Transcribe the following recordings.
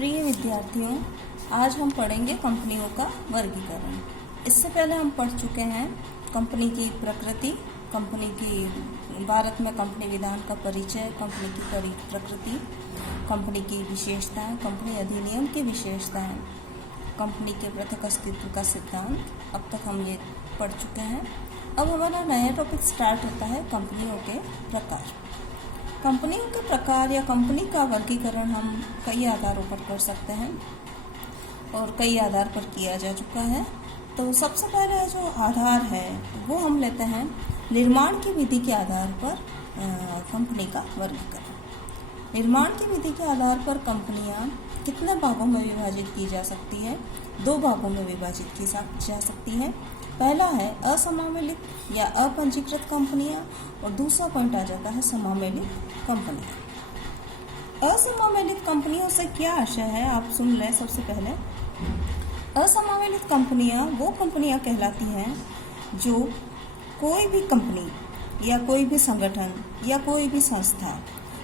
प्रिय विद्यार्थियों, आज हम पढ़ेंगे कंपनियों का वर्गीकरण। इससे पहले हम पढ़ चुके हैं कंपनी की प्रकृति, कंपनी की भारत में कंपनी विधान का परिचय, कंपनी की प्रकृति, कंपनी की विशेषताएं, कंपनी अधिनियम की विशेषताएं, कंपनी के पृथक अस्तित्व का सिद्धांत। अब तक हम ये पढ़ चुके हैं। अब हमारा नया टॉपिक स्टार्ट होता है कंपनियों के प्रकार। कंपनियों के प्रकार या कंपनी का वर्गीकरण हम कई आधारों पर कर सकते हैं और कई आधार पर किया जा चुका है। तो सबसे पहले जो आधार है वो हम लेते हैं निर्माण की विधि के आधार पर कंपनी का वर्गीकरण। निर्माण की विधि के आधार पर कंपनियां कितने भागों में विभाजित की जा सकती है? दो भागों में विभाजित की जा सकती है। पहला है असमामेलित या अपंजीकृत कंपनियां और दूसरा पॉइंट आ जाता है समामेलित कंपनियां। असमामेलित कंपनियों से क्या आशय है, आप सुन लें। सबसे पहले असमामेलित कंपनियां वो कंपनियां कहलाती हैं जो कोई भी कंपनी या कोई भी संगठन या कोई भी संस्था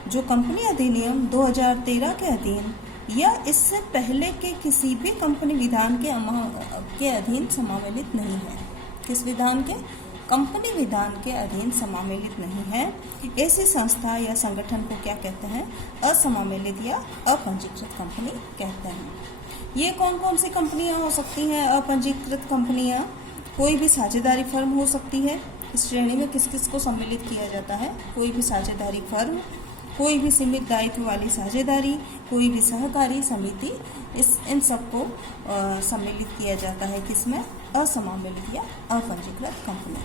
जो कंपनी अधिनियम 2013 के अधीन या इससे पहले के किसी भी कंपनी विधान के अधीन समामेलित नहीं है। किस विधान के? कंपनी विधान के अधीन समामेलित नहीं है। ऐसी संस्था या संगठन को क्या कहते हैं? असमामेलित या अपंजीकृत कंपनी कहते हैं। ये कौन कौन सी कंपनियां हो सकती हैं? अपंजीकृत कंपनियां कोई भी साझेदारी फर्म हो सकती है। इस श्रेणी में किस किस को सम्मिलित किया जाता है? कोई भी साझेदारी फर्म, कोई भी सीमित दायित्व वाली साझेदारी, कोई भी सहकारी समिति, इन सबको सम्मिलित किया जाता है। किसमें? असमामेलित या अपंजीकृत कंपनी।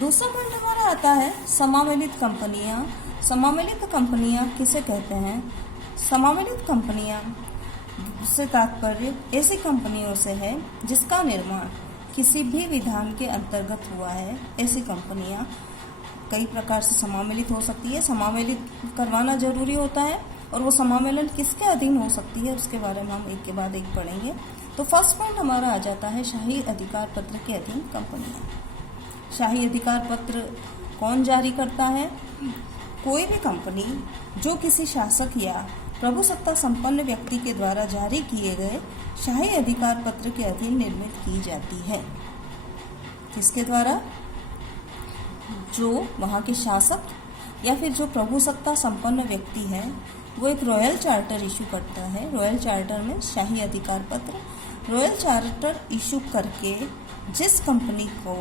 दूसरा पॉइंट हमारा आता है समामेलित कंपनियां। समामेलित कंपनियां किसे कहते हैं? समामेलित कंपनियां से तात्पर्य ऐसी कंपनियों से है जिसका निर्माण किसी भी विधान के अंतर्गत हुआ है। ऐसी कंपनियां कई प्रकार से समामेलित हो सकती है। समामेलित करवाना जरूरी होता है और वो समामेलन किसके अधीन हो सकती है उसके बारे में हम एक के बाद एक पढ़ेंगे। तो फर्स्ट पॉइंट हमारा आ जाता है शाही अधिकार पत्र के अधीन कंपनियां। शाही अधिकार पत्र कौन जारी करता है? कोई भी कंपनी जो किसी शासक या प्रभुसत्ता संपन्न व्यक्ति के द्वारा जारी किए गए शाही अधिकार पत्र के अधीन निर्मित की जाती है। किसके द्वारा? जो वहाँ के शासक या फिर जो प्रभुसत्ता संपन्न व्यक्ति है वो एक रॉयल चार्टर इशू करता है। रॉयल चार्टर में शाही अधिकार पत्र। रॉयल चार्टर इशू करके जिस कंपनी को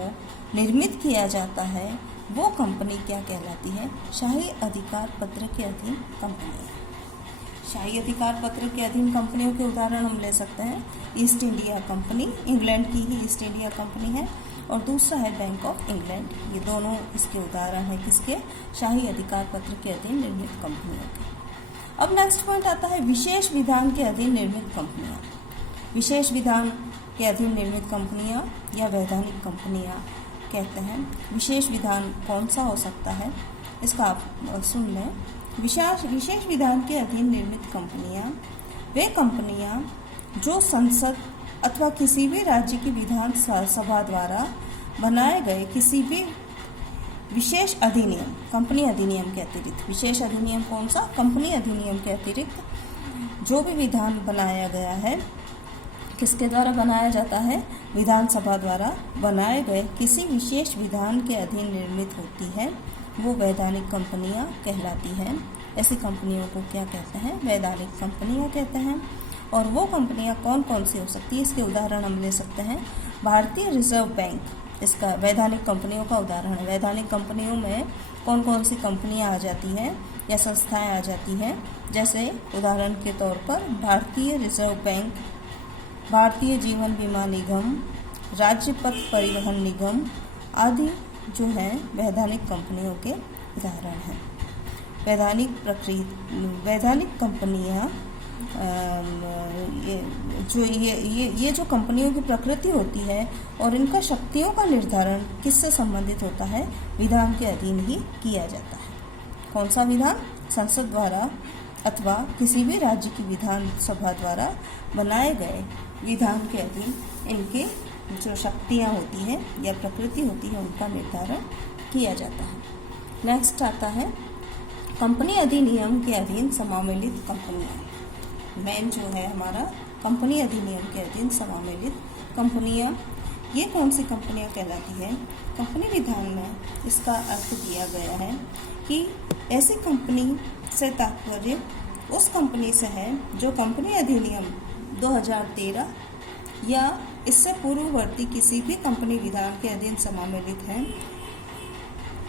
निर्मित किया जाता है वो कंपनी क्या कहलाती है? शाही अधिकार पत्र के अधीन कंपनी। शाही अधिकार पत्र के अधीन कंपनियों के उदाहरण हम ले सकते हैं। ईस्ट इंडिया कंपनी, इंग्लैंड की ही ईस्ट इंडिया कंपनी है, और दूसरा है बैंक ऑफ इंग्लैंड। ये दोनों इसके उदाहरण है किसके? शाही अधिकार पत्र के अधीन निर्मित कंपनियों के। अब नेक्स्ट पॉइंट आता है विशेष विधान के अधीन निर्मित कंपनियां। विशेष विधान के अधीन निर्मित कंपनियां या वैधानिक कंपनियां कहते हैं। विशेष विधान कौन सा हो सकता है इसका आप सुन लें। विशेष विधान के अधीन निर्मित कंपनियां वे कंपनियां जो संसद अथवा किसी भी राज्य की विधान सभा द्वारा बनाए गए किसी भी विशेष अधिनियम, कंपनी अधिनियम के अतिरिक्त, विशेष अधिनियम कौन सा? कंपनी अधिनियम के अतिरिक्त जो भी विधान बनाया गया है किसके द्वारा बनाया जाता है? विधानसभा द्वारा बनाए गए किसी विशेष विधान के अधीन निर्मित होती है, वो वैधानिक कंपनियां कहलाती हैं। ऐसी कंपनियों को क्या कहते हैं? वैधानिक कंपनियां कहते हैं। और वो कंपनियां कौन कौन सी हो सकती है इसके उदाहरण हम ले सकते हैं। भारतीय रिजर्व बैंक इसका वैधानिक कंपनियों का उदाहरण है। वैधानिक कंपनियों में कौन कौन सी कंपनियां आ जाती हैं या संस्थाएं आ जाती हैं? जैसे उदाहरण के तौर पर भारतीय रिजर्व बैंक, भारतीय जीवन बीमा निगम, राज्य पथ परिवहन निगम आदि जो हैं वैधानिक कंपनियों के उदाहरण हैं। वैधानिक कंपनियां ये जो कंपनियों की प्रकृति होती है और इनका शक्तियों का निर्धारण किससे संबंधित होता है? विधान के अधीन ही किया जाता है। कौन सा विधान? संसद द्वारा अथवा किसी भी राज्य की विधानसभा द्वारा बनाए गए विधान के अधीन इनके जो शक्तियाँ होती हैं या प्रकृति होती है उनका निर्धारण किया जाता है। नेक्स्ट आता है कंपनी अधिनियम के अधीन समामेलित कंपनियां। मेन जो है हमारा कंपनी अधिनियम के अधीन समावेशित कंपनियां, ये कौन सी कंपनियां कहलाती है? कंपनी विधान में इसका अर्थ दिया गया है कि ऐसी कंपनी से तात्पर्य उस कंपनी से है जो कंपनी अधिनियम 2013 या इससे पूर्ववर्ती किसी भी कंपनी विधान के अधीन समावेशित है,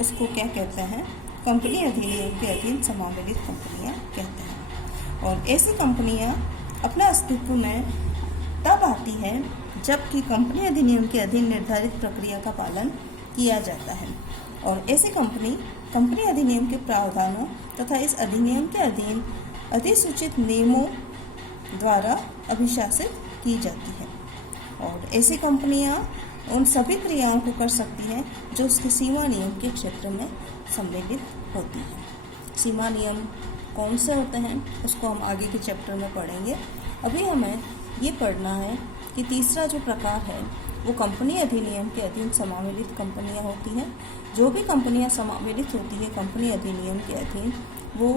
उसको क्या कहते हैं? कंपनी अधिनियम के अधीन समावेशित कंपनियां कहते हैं। और ऐसी कंपनियां अपने अस्तित्व में तब आती है जबकि कंपनी अधिनियम के अधीन निर्धारित प्रक्रिया का पालन किया जाता है, और ऐसी कंपनी अधिनियम के प्रावधानों तथा इस अधिनियम के अधीन अधिसूचित नियमों द्वारा अभिशासित की जाती है। और ऐसी कंपनियां उन सभी क्रियाओं को कर सकती हैं जो उसके सीमा नियम के क्षेत्र में सम्मिलित होती हैं। सीमा नियम कौन से होते हैं उसको हम आगे के चैप्टर में पढ़ेंगे। अभी हमें ये पढ़ना है कि तीसरा जो प्रकार है वो कंपनी अधिनियम के अधीन समावेशित कंपनियां होती हैं। जो भी कंपनियां समावेशित होती है कंपनी अधिनियम के अधीन, वो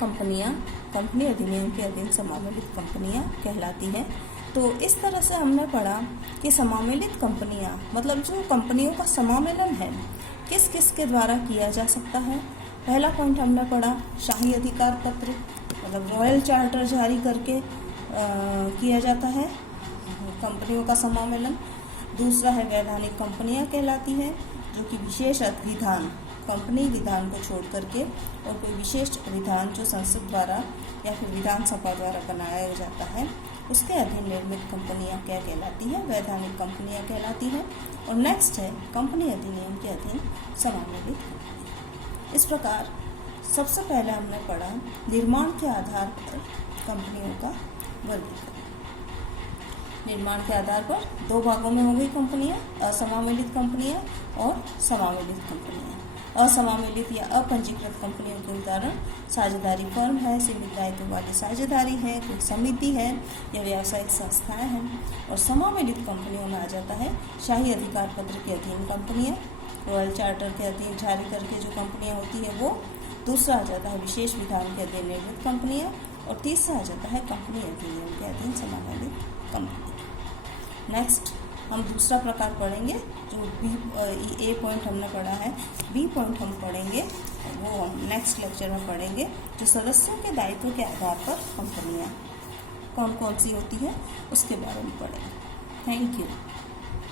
कंपनियां कंपनी अधिनियम के अधीन समावेशित कंपनियां कहलाती हैं। तो इस तरह से हमने पढ़ा कि समावेशित कंपनियां मतलब जो कंपनियों का समावेलन है किस किस के द्वारा किया जा सकता है। पहला पॉइंट हमने पढ़ा शाही अधिकार पत्र, मतलब रॉयल चार्टर जारी करके किया जाता है कंपनियों का समावेलन। दूसरा है वैधानिक कंपनियां कहलाती हैं, जो कि विशेष विधान, कंपनी विधान को छोड़ करके और कोई विशेष विधान जो संसद द्वारा या फिर विधानसभा द्वारा बनाया जाता है उसके अधीन निर्मित कंपनियां क्या कहलाती हैं? वैधानिक कंपनियां कहलाती हैं। और नेक्स्ट है कंपनी अधिनियम के अधीन समावेशित कंपनियां। इस प्रकार सबसे पहले हमने पढ़ा निर्माण के आधार पर कंपनियों का वर्गीकरण। निर्माण के आधार पर दो भागों में हो गई कंपनियां, असमावेशित कंपनियां और समावेशित कंपनियां। असमावेशित या अपंजीकृत कंपनियों के उदाहरण साझेदारी फर्म है, सीमित दायित्व वाली साझेदारी है, कोई समिति है या व्यावसायिक संस्थाएं हैं। और समावेशित कंपनियों में आ जाता है शाही अधिकार पत्र के अधीन कंपनियां, रॉयल चार्टर के अधीन जारी करके जो कंपनियां होती है वो। दूसरा आ जाता है विशेष विधान के अधीन निर्मित कंपनियां, और तीसरा आ जाता है कंपनी अधिनियम के अधीन समावेशित कंपनी। नेक्स्ट हम दूसरा प्रकार पढ़ेंगे, जो बी ए पॉइंट हमने पढ़ा है, बी पॉइंट हम पढ़ेंगे वो हम नेक्स्ट लेक्चर में पढ़ेंगे, जो सदस्यों के दायित्व के आधार पर कंपनियां कौन कौन सी होती है उसके बारे में पढ़ेंगे। Thank you.